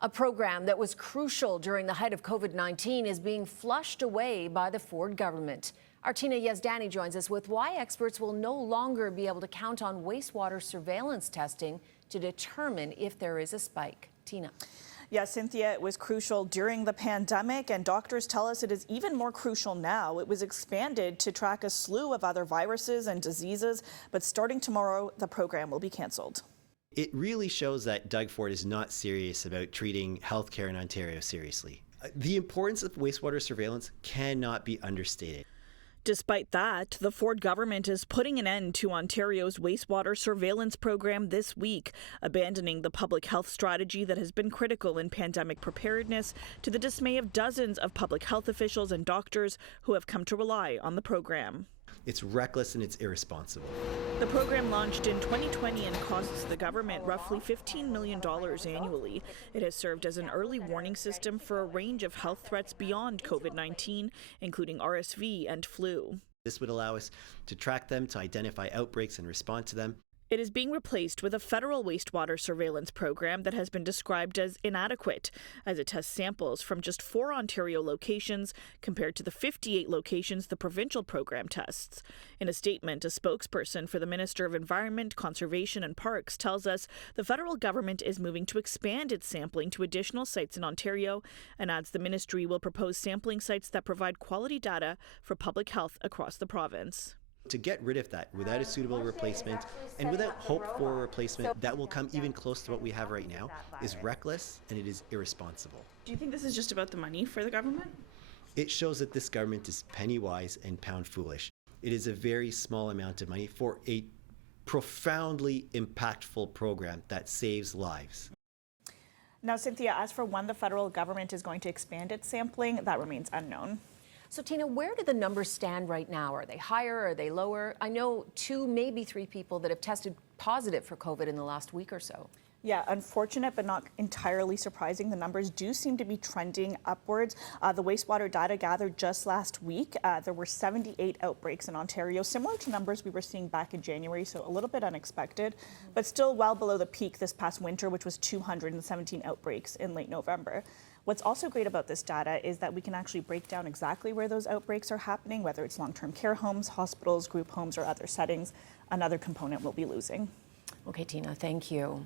A program that was crucial during the height of COVID-19 is being flushed away by the Ford government. Our Tina Yazdani joins us with why experts will no longer be able to count on wastewater surveillance testing to determine if there is a spike. Tina. Yeah, Cynthia, it was crucial during the pandemic, and doctors tell us it is even more crucial now. It was expanded to track a slew of other viruses and diseases, but starting tomorrow, the program will be canceled. It really shows that Doug Ford is not serious about treating healthcare in Ontario seriously. The importance of wastewater surveillance cannot be understated. Despite that, the Ford government is putting an end to Ontario's wastewater surveillance program this week, abandoning the public health strategy that has been critical in pandemic preparedness, to the dismay of dozens of public health officials and doctors who have come to rely on the program. It's reckless and it's irresponsible. The program launched in 2020 and costs the government roughly $15 million annually. It has served as an early warning system for a range of health threats beyond COVID-19, including RSV and flu. This would allow us to track them, to identify outbreaks and respond to them. It is being replaced with a federal wastewater surveillance program that has been described as inadequate, as it tests samples from just 4 Ontario locations compared to the 58 locations the provincial program tests. In a statement, a spokesperson for the Minister of Environment, Conservation and Parks tells us the federal government is moving to expand its sampling to additional sites in Ontario, and adds the ministry will propose sampling sites that provide quality data for public health across the province. To get rid of that without a suitable replacement and without hope for a replacement that will come even close to what we have right now is reckless and it is irresponsible. Do you think this is just about the money for the government? It shows that this government is penny wise and pound foolish. It is a very small amount of money for a profoundly impactful program that saves lives. Now, Cynthia, as for when the federal government is going to expand its sampling, that remains unknown. So, Tina, where do the numbers stand right now? Are they higher? Are they lower? I know 2, maybe 3 people that have tested positive for COVID in the last week or so. Yeah, unfortunate but not entirely surprising. The numbers do seem to be trending upwards. The wastewater data gathered just last week, there were 78 outbreaks in Ontario, similar to numbers we were seeing back in January, so a little bit unexpected, but still well below the peak this past winter, which was 217 outbreaks in late November. What's also great about this data is that we can actually break down exactly where those outbreaks are happening, whether it's long-term care homes, hospitals, group homes, or other settings. Another component we'll be losing. Okay, Tina, thank you.